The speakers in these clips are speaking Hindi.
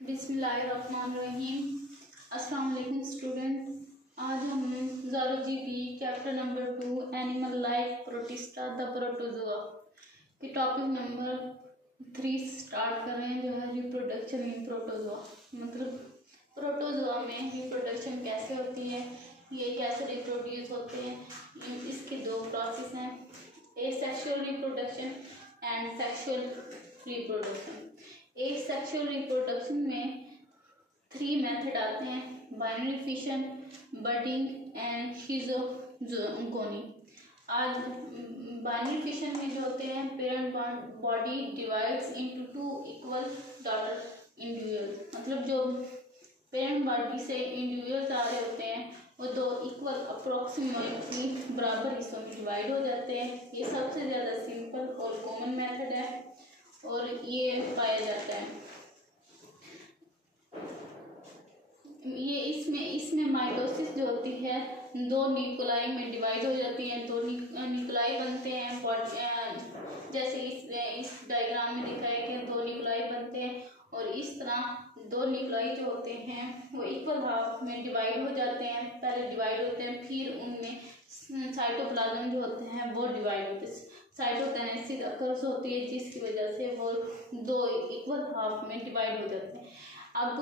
बिस्मिल्लाहिर्रहमानिर्रहीम। अस्सलाम वालेकुम स्टूडेंट। आज हम ज़ूलॉजी की chapter number 2 animal life protista the protozoa के टॉपिक नंबर 3 स्टार्ट कर रहे हैं, जो है रिप्रोडक्शन इन प्रोटोजोआ। मतलब प्रोटोजोआ में रिप्रोडक्शन कैसे होती है, ये कैसे रिप्रोड्यूस होते हैं। इसके दो प्रोसेस हैं, asexual reproduction and sexual reproduction. Asexual reproduction में 3 मेथड आते हैं, बाइनरी फिशन, बडिंग एंड शिज़ोगोनी। आज बाइनरी फिशन में जो होते हैं, parent body divides into 2 equal daughter individual. मतलब जो पेरेंट बॉडी से इंडिविजुअल्स आ रहे होते हैं वो 2 इक्वल अप्रोक्सीमेटली बराबर हिस्सों में डिवाइड हो जाते हैं। ये सबसे ज़्यादा सिंपल और कॉमन मेथड है और ये पाया जाता है। ये इसमें माइटोसिस जो होती है 2 न्यूक्लियाई में डिवाइड हो जाती है। 2 न्यूक्लियाई बनते हैं, जैसे इस डायग्राम में दिखाया गया 2 न्यूक्लियाई बनते हैं और इस तरह 2 न्यूक्लियाई जो होते हैं वो इक्वल हाफ में डिवाइड हो जाते हैं। पहले डिवाइड होते हैं, फिर उनमें साइटोप्लाज्म जो होते हैं वो डिवाइड होते हैं। साइटोकाइनेसिस अकर्स होती है जिसकी वजह से वो 2 इक्वल हाफ में डिवाइड हो जाते हैं। अब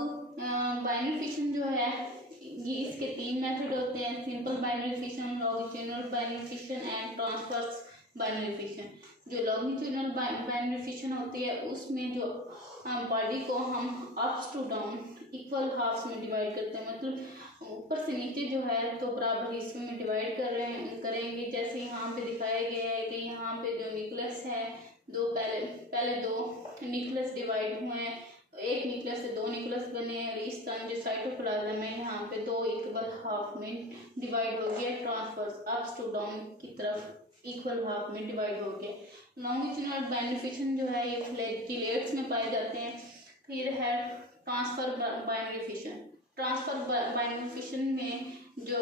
बाइनरी फिशन जो है ये इसके 3 मेथड होते हैं, simple binary fission, longitudinal binary fission and transverse binary fission. जो लॉन्गिट्यूडिनल बाइनरी फिशन होती है उसमें जो बॉडी को हम ups to down equal halves में डिवाइड करते हैं। मतलब ऊपर से नीचे जो है तो बराबर हिस्सों में डिवाइड करेंगे। जैसे यहाँ पे दिखाया गया है कि यहाँ पे जो न्यूक्लियस है, पहले 2 न्यूक्लियस डिवाइड हुए हैं, एक न्यूक्लियस से 2 न्यूक्लियस बने और इस तरह जो साइटोप्लाज्म है यहाँ पे 2 इक्वल हाफ में डिवाइड हो गया। ट्रांसवर्स अप्स टू डाउन की तरफ इक्वल हाफ में डिवाइड हो गया। लॉन्गिट्यूडिनल बाइनरी फिशन जो है ये फ्लैजिलेट्स में पाए जाते हैं। फिर है transfer binary fission. Transfer binary fission में जो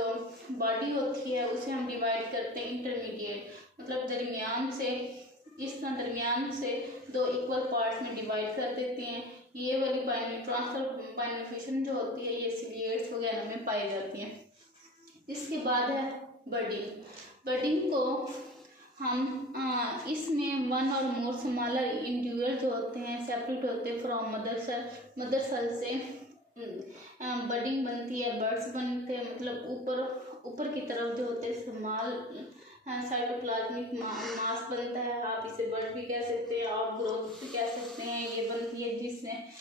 बॉडी होती है उसे हम डिवाइड करते हैं इंटरमीडिएट, मतलब दरमियान से, इस तरह दरमियान से 2 इक्वल पार्ट्स में डिवाइड कर देते हैं। ये वाली ट्रांसफर बाइनरी फिशन जो होती है ये सिलिएट्स वगैरह में पाई जाती है। इसके बाद है बडिंग। बडिंग को हम इसमें 1 और मोर स्मॉलर इंडिविजुअल जो होते हैं सेपरेट होते हैं फ्रॉम मदर सेल से बडिंग बनती है, बर्ड्स बनते हैं। मतलब ऊपर की तरफ जो होते हैं स्मॉल साइटोप्लाज्मिक मास बनता है, आप इसे बर्ड भी कह सकते हैं और ग्रोथ भी कह सकते हैं। ये बनती है जिसमें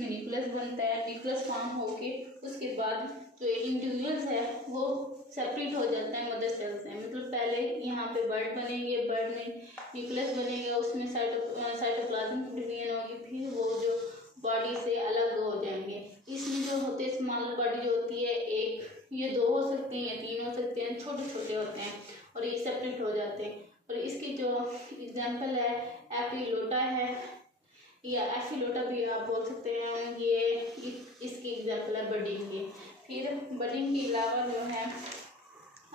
न्यूक्लियस बनता है। न्यूक्लियस फॉर्म होके उसके बाद जो इंडिविजुअल्स है वो सेपरेट हो जाता है मदर सेल से। मतलब पहले यहाँ पे बर्ड बनेंगे, बर्ड में न्यूक्लियस बनेगा, उसमें साइटोप्लाज्म डिवीजन होगी, फिर वो जो बॉडी से अलग हो जाएंगे। इसमें जो होते हैं स्मॉल बॉडी जो होती है, एक ये 2 हो सकती हैं, 3 हो सकते हैं, छोटे छोटे होते हैं और ये सेपरेट हो जाते हैं। और इसकी जो एग्जांपल है एपिलोटा है या एफिलोटा भी आप बोल सकते हैं, ये इसकी एग्जांपल है बडिंग की। फिर बडिंग के अलावा जो है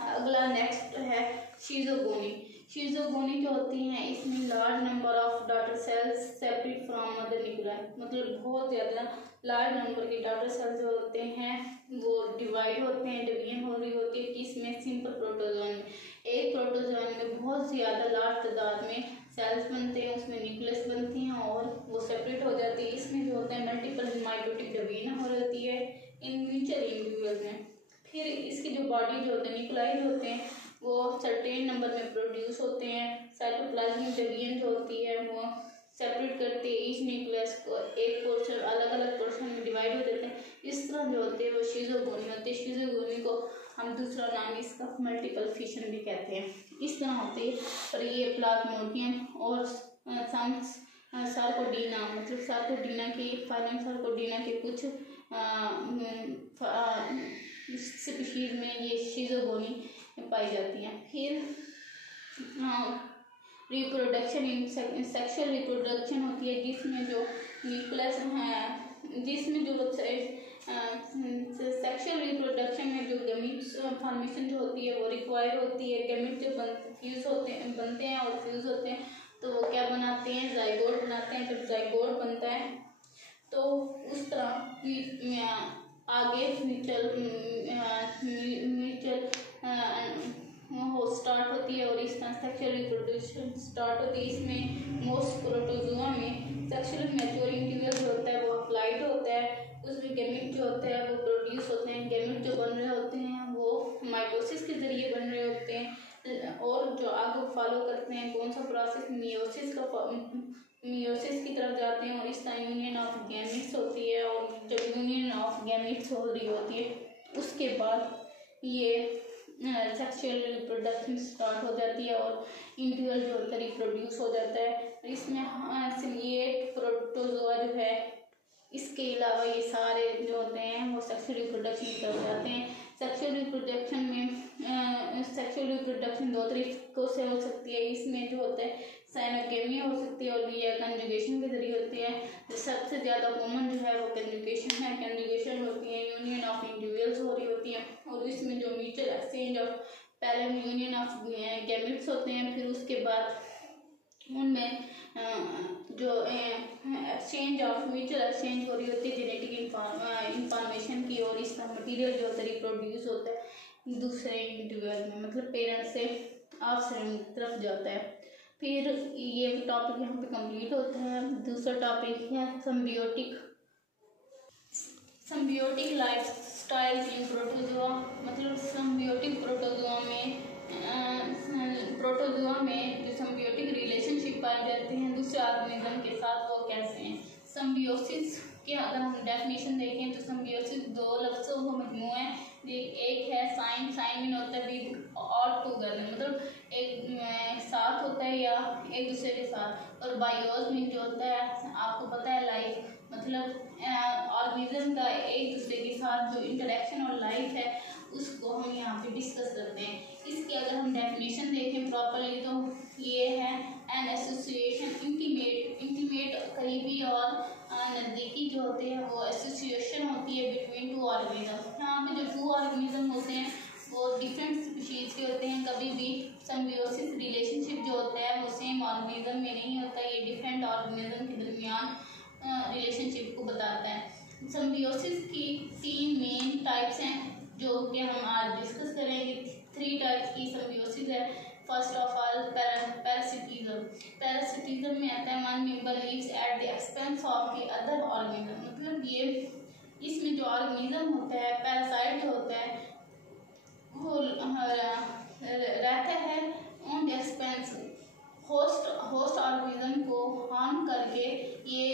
अगला नेक्स्ट है शिज़ोगोनी। शिज़ोगोनी जो होती हैं इसमें large number of daughter cells separate from mother nuclei. मतलब बहुत ज़्यादा लार्ज नंबर के डॉटर सेल्स जो होते हैं वो डिवाइड होते हैं, डिवीजन हो रही होती है। इसमें सिंपल प्रोटोजोन में, एक प्रोटोजोन में बहुत ज़्यादा लार्ज तादाद में सेल्स बनते हैं, उसमें न्यूक्लियस बनती हैं और वो सेपरेट हो जाती है। इसमें जो होता है मल्टीपल माइटोटिक डिवीजन हो जाती है इंडिविजुअल इंडिविजुअल में। फिर इसकी जो बॉडी जो होते हैं न्यूक्लियाई जो होते हैं वो सर्टेन नंबर में प्रोड्यूस होते हैं। साइटोप्लाज्मिक डिवीजन जो होती है वो सेपरेट करते हैं ईच न्यूक्लियस को, एक पोर्शन अलग अलग पोर्शन में डिवाइड हो जाते हैं। इस तरह जो होते हैं वो शिज़ोगोनी होते हैं। शिज़ोगोनी को हम दूसरा नाम इसका मल्टीपल फिशन भी कहते हैं। इस तरह होते हैं। और ये प्लाज्मोडियम और सार्कोडीना, मतलब सार्कोडीना की फाइलम सार्कोडीना के कुछ स्पीशीज में ये शिज़ोगोनी पाई जाती हैं। फिर रिप्रोडक्शन इन सेक्सुअल रिप्रोडक्शन होती है जिसमें जो न्यूक्लियस है, जिसमें जो सेक्सुअल रिप्रोडक्शन में जो गमीट्स फॉर्मेशन जो होती है वो रिक्वायर होती है। गमीट जो बनते हैं और फ्यूज होते हैं तो वो क्या बनाते हैं, जाइगोट बनाते हैं। जब जाइगोट बनता है तो उस तरह आगे म्यूचुअल हो स्टार्ट होती है और इस तरह सेक्सुअल रिप्रोडक्शन स्टार्ट होती है। इसमें मोस्ट प्रोटोजोआ में सेक्सुअली मैच्योर इंडिविजुअल जो होता है वो अप्लाइड होता है, उसमें गैमेट जो होते हैं वो प्रोड्यूस होते हैं। गैमेट जो बन रहे होते हैं वो माइटोसिस के जरिए बन रहे होते हैं और जो आगे फॉलो करते हैं कौन सा प्रोसेस, मियोसिस की तरफ जाते हैं और इस तरह यूनियन ऑफ गैमेट्स होती है। और जब यूनियन ऑफ गैमेट्स हो रही होती है उसके बाद ये सेक्सुअल रिप्रोडक्शन स्टार्ट हो जाती है और इंडिविजुअल जो होता है रिप्रोड्यूस हो जाता है। इसमें सिमिएट प्रोटोजोआ जो है, इसके अलावा ये सारे जो होते हैं वो सेक्सुअल रिप्रोडक्शन की तरफ जाते हैं। सेक्सुअल रिप्रोडक्शन दो तरीकों से हो सकती है। इसमें जो होता है साइनोगेमी हो सकती है और ये कंजुगेशन के जरिए होती है। जो सबसे ज़्यादा कॉमन जो है वो कंजुगेशन है। कंजुगेशन होती है यूनियन ऑफ इंडिविजुअल्स हो रही होती है और इसमें जो म्यूचुअल एक्सचेंज ऑफ पहले यूनियन ऑफ गैमेट्स होते हैं, फिर उसके बाद उनमें जो एक्सचेंज ऑफ म्यूचुअल एक्सचेंज हो रही होती है जेनेटिक इंफॉर्मेशन की और इसका मटेरियल जो होता है रिप्रोड्यूस होता है दूसरे इंडिविजुअल में, मतलब पेरेंट्स से ऑफस्प्रिंग की तरफ जाता है। फिर ये टॉपिक यहाँ पे कंप्लीट होता है। दूसरा टॉपिक है symbiotic life style in protozoa, मतलब सिम्बियोटिक प्रोटोजोआ में जो सिम्बियोटिक रिलेशनशिप पाए जाते हैं दूसरे ऑर्गेनिज्म के साथ वो कैसे हैं। सिम्बियोसिस के अगर हम डेफिनेशन देखें तो सिम्बियोसिस दो लफ्ज़ों का मजमूआ है। एक है साइन मीन होता है विद और टुगेदर, मतलब एक साथ होता है या एक दूसरे के साथ, और बायोस मीन जो होता है आपको पता है लाइफ, मतलब ऑर्गेनिज्म का एक दूसरे के साथ जो इंटरेक्शन और लाइफ है उसको हम यहाँ पे डिस्कस करते हैं। इसकी अगर हम डेफिनेशन देखें प्रॉपरली तो ये है एन एसोसिएशन इंटीमेट करीबी और नज़दीकी जो होते हैं वो एसोसिएशन होती है बिटवीन टू ऑर्गेनिज्म। यहाँ पे जो टू ऑर्गेनिज्म होते हैं वो डिफरेंट स्पीशीज़ के होते हैं। कभी भी सिम्बियोसिस रिलेशनशिप जो होता है वो सेम ऑर्गेनिज्म में नहीं होता, ये डिफरेंट ऑर्गेनिज्म के दरमियान रिलेशनशिप को बताता है। सिम्बियोसिस की 3 मेन टाइप्स हैं जो कि हम आज डिस्कस करेंगे। 3 टाइप्स की सिम्बियोसिस है। फर्स्ट ऑफ ऑल पैरासिटिज्म में आता है one member lives at the expense of the other organism, मतलब ये इसमें जो ऑर्गेनिज्म होता है पैरासाइट जो होता है वो रहता है on the expense host organism को हार्म करके ये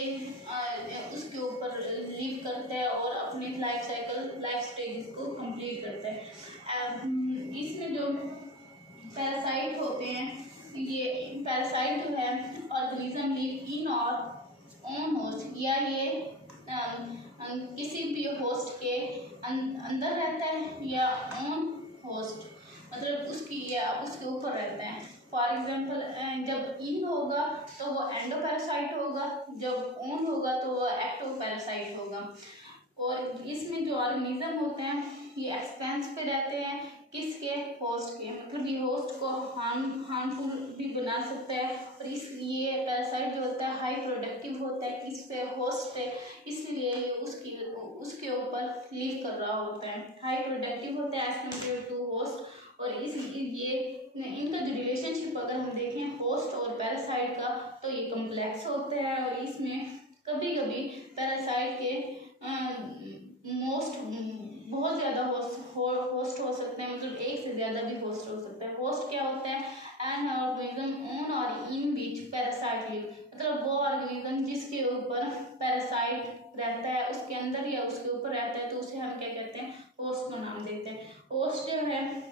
उसके ऊपर लिव करता है और अपने लाइफ स्टेज को कंप्लीट करता है। इसमें जो पैरासाइट होते हैं, ये पैरासाइट जो है ऑर्गेनिज्म लिव इन और ऑन होस्ट, या ये किसी भी होस्ट के अंदर रहता है या ऑन होस्ट, मतलब उसके ऊपर रहता है। फॉर एग्जाम्पल जब इन होगा तो वो एंडोपैरासाइट होगा, जब ऑन होगा तो वो एक्टोपैरासाइट होगा। और इसमें जो ऑर्गेनिज्म होते हैं ये एक्सपेंस पे रहते हैं किसके, होस्ट के, मतलब ये होस्ट को हार्मफुल भी बना सकता है। और इसलिए पैरासाइट जो होता है हाई प्रोडक्टिव होता है किस पे, होस्ट पे, इसलिए उसके ऊपर लिव कर रहा होता है, हाई प्रोडक्टिव होता है एज कम्पेयर टू होस्ट। और ये इनका जो रिलेशनशिप अगर हम देखें होस्ट और पैरासाइट का तो ये कम्प्लेक्स होता है और इसमें कभी कभी पैरासाइट के बहुत ज़्यादा होस्ट हो सकते हैं, मतलब एक से ज़्यादा भी होस्ट हो सकता है। होस्ट क्या होता है, एन ऑर्गेनिज्म ऑन और इन बीच पैरासाइट लिव, मतलब वो ऑर्गेनिज्म जिसके ऊपर पैरासाइट रहता है उसके अंदर या उसके ऊपर रहता है तो उसे हम क्या कहते हैं, होस्ट का नाम देते हैं। होस्ट जो है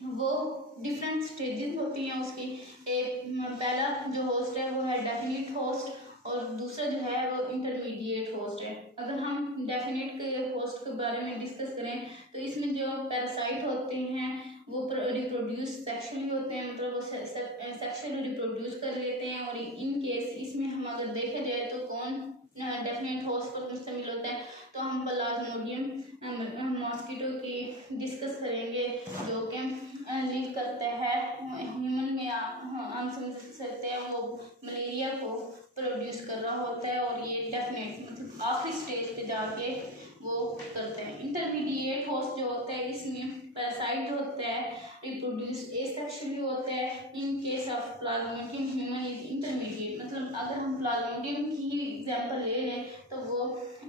वो डिफरेंट स्टेजेस होती हैं उसकी। एक पहला जो होस्ट है वो है डेफिनिट होस्ट और दूसरा जो है वो इंटरमीडिएट होस्ट है। अगर हम डेफिनेट होस्ट के बारे में डिस्कस करें तो इसमें जो पैरासाइट होते हैं वो रिप्रोड्यूस सेक्शुअली होते हैं, मतलब वो सेक्शुअली रिप्रोड्यूस कर लेते हैं। और इन केस इसमें हम अगर देखा जाए तो कौन डेफिनेट होस्ट पर मुश्तमिल होता है तो हम प्लाज्मोडियम मॉस्किटो की डिस्कस करेंगे जो कि लिव करता है ह्यूमन में, हम समझ सकते हैं वो मलेरिया को प्रोड्यूस कर रहा होता है। और ये डेफिनेट मतलब आखिरी स्टेज पे जाके वो करते हैं। इंटरमीडिएट होस्ट जो होता है इसमें पैरासाइट होता है, रिप्रोड्यूस एसेक्सुअली होता है। In case of Plasmodium human is intermediate, मतलब अगर हम प्लाज्मोडियम की ही एग्जांपल ले लें तो वो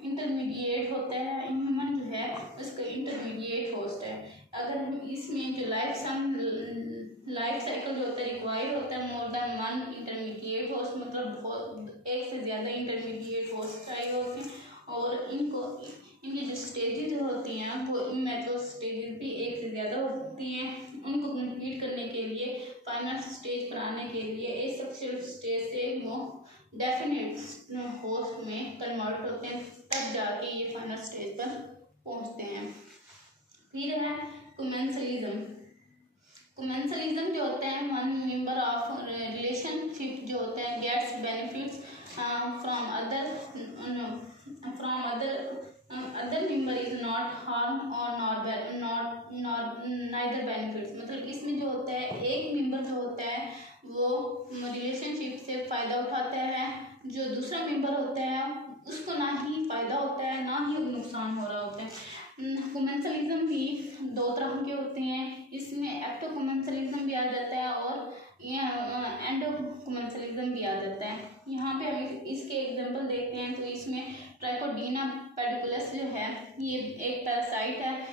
इंटरमीडिएट होता है, ह्यूमन जो है उसका इंटरमीडिएट होस्ट है। अगर हम इसमें जो लाइफ साइकिल जो होता है रिक्वायर्ड होता है more than one intermediate host, मतलब एक से ज़्यादा इंटरमीडिएट होस्ट चाहिए होते हैं। और इनकी जो स्टेजेस होती हैं वो इमेच्योर स्टेजेस भी एक से ज़्यादा होती हैं। उनको कंप्लीट करने के लिए फाइनल स्टेज पर आने के लिए एसेक्सुअल स्टेज से वो डेफिनेट होस्ट में कन्वर्ट होते हैं, तब जाके ये फाइनल स्टेज पर पहुंचते हैं। फिर है कोमेंसलिज्म। कोमेंसलिज्म जो होता है वन मेंबर ऑफ रिलेशनशिप जो होता है gets benefits from other member is not harm और नाइदर बेनिफिट्स, मतलब इसमें जो होता है एक मेंबर जो होता है वो रिलेशनशिप से फ़ायदा उठाता है, जो दूसरा मेंबर होता है उसको ना ही फ़ायदा होता है ना ही नुकसान हो रहा होता है। कोमेंसलिज्म भी दो तरह के होते हैं, इसमें एक्टो कोमेंसलिज्म भी आ जाता है और एंडो कोमेंसलिज्म भी आ जाता है। यहाँ पे हम इसके एग्जांपल देखते हैं तो इसमें ट्राइकोडीना पेडिकुलस जो है ये एक पैरासाइट है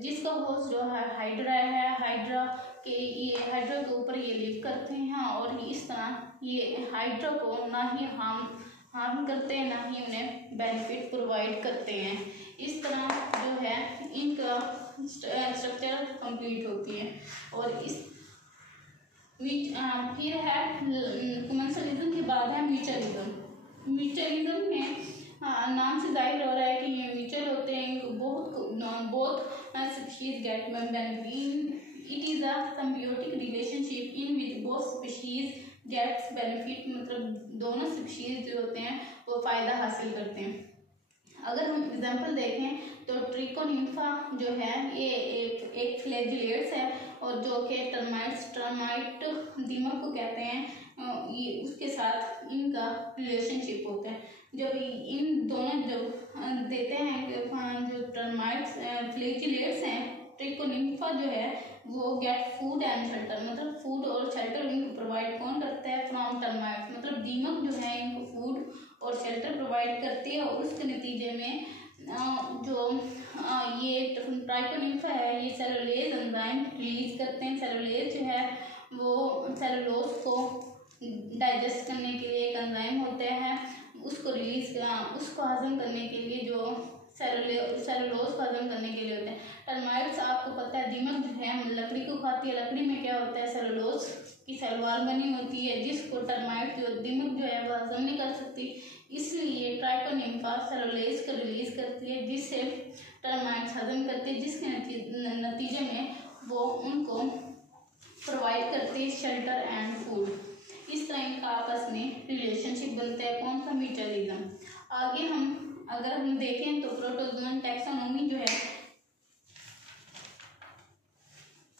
जिसका होस्ट जो है हाइड्रा है। हाइड्रा के ऊपर ये लिव करते हैं और इस तरह ये हाइड्रा को ना ही हार्म करते हैं ना ही उन्हें बेनिफिट प्रोवाइड करते हैं। इस तरह जो है इनका स्ट्रक्चर कंप्लीट होती है। और इस फिर है कोमेंसलिज्म के बाद है म्यूचुअलिज्म। म्यूचुअलिज्म में नाम से जाहिर हो रहा है कि ये म्यूचुअल होते हैं, both species get benefit. It is a symbiotic relationship in which both species gets benefit, मतलब दोनों स्पीशीज जो होते हैं वो फायदा हासिल करते हैं। अगर हम एग्जांपल देखें तो ट्रिकोनिम्फा जो है ये एक फ्लैजिलेट्स है और जो कि टर्माइट दीमक को कहते हैं, ये उसके साथ इनका रिलेशनशिप होता है। जब इन दोनों जब देते हैं जो टर्माइट्स फ्लैजिलेट्स हैं, ट्रिकोनिम्फा जो है वो गेट फूड एंड शेल्टर, मतलब फूड और शेल्टर इनको प्रोवाइड कौन करता है फ्रॉम टर्माइट्स, मतलब दीमक जो है इनको फूड और शेल्टर प्रोवाइड करती है। और उसके नतीजे में जो ये ट्राइकोनिम्फा है ये सेलुलोज एंजाइम रिलीज करते हैं। सेलुलोज जो है वो सेलुलोज को डाइजेस्ट करने के लिए एक एंजाइम होते हैं, उसको हजम करने के लिए जो सेलुलोज को हजम करने के लिए होते हैं। टर्माइट्स आपको पता है दीमक जो है लकड़ी को खाती है, लकड़ी में क्या होता है सेलुलोज की सेलवाल बनी होती है जिसको टर्माइट जो दीमक जो है वो हजम नहीं कर सकती, इसलिए ट्राइकोनिम्फा सेलुलोज को रिलीज करती है जिससे टर्माइट्स हजम करते हैं, जिसके नतीजे में वो उनको प्रोवाइड करते हैं शेल्टर एंड फूड। इस तरह इनका आपस में रिलेशनशिप बनता है, कौन सा म्यूचुअलिज्म। आगे अगर हम देखें तो प्रोटोजोन टैक्सोनॉमी जो है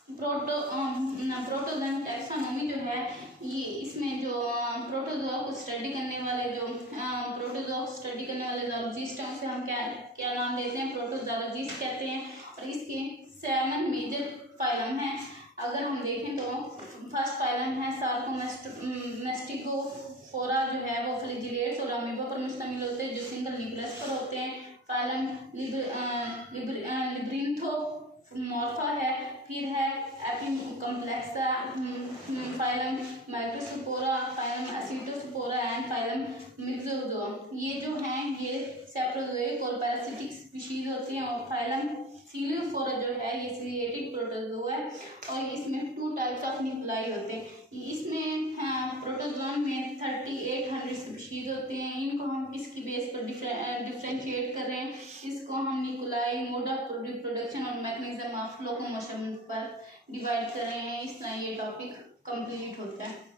प्रोटोजोन टैक्सोनॉमी जो है ये इसमें जो प्रोटोजोआ को स्टडी करने वाले ज़ूलॉजिस्ट हैं उसे हम क्या नाम देते हैं, प्रोटोजोलॉजिस्ट कहते हैं। और इसके 7 मेजर फाइलम हैं। अगर हम देखें तो फर्स्ट फाइलम है सार्कोमेस्टिकोफोरा जो है वो फ्लैजिलेट्स और अमीबा पर मुश्तमिल होते हैं जो सिंगल न्यूक्लियस पर होते हैं। फाइलम लिब्रिंथोमॉर्फा है। फिर है एपिकम्प्लेक्सा, फाइलम माइक्रोस्पोरा, फाइलम एसिडोस्पोरा एंड फाइलम मिक्सोजोआ। ये जो हैं ये सैप्रोजोइक और पैरासिटिक स्पीशीज होती हैं। और फाइलम सीलियोफोरा जो है ये सीलिएटिक प्रोटोजोआ है और इसमें 2 टाइप्स ऑफ न्यूक्लाई होते हैं। इसमें प्रोटोजोन में 3800 स्पीशीज होते हैं। इनको हम किसकी बेस पर डिफ्रेंशिएट कर रहे हैं, इसको हम न्यूक्लाई, मोड ऑफ रिप्रोडक्शन और मैकेनिज्म ऑफ लोकोमोशन पर डिवाइड कर रहे हैं। इस तरह ये टॉपिक कंप्लीट होता है।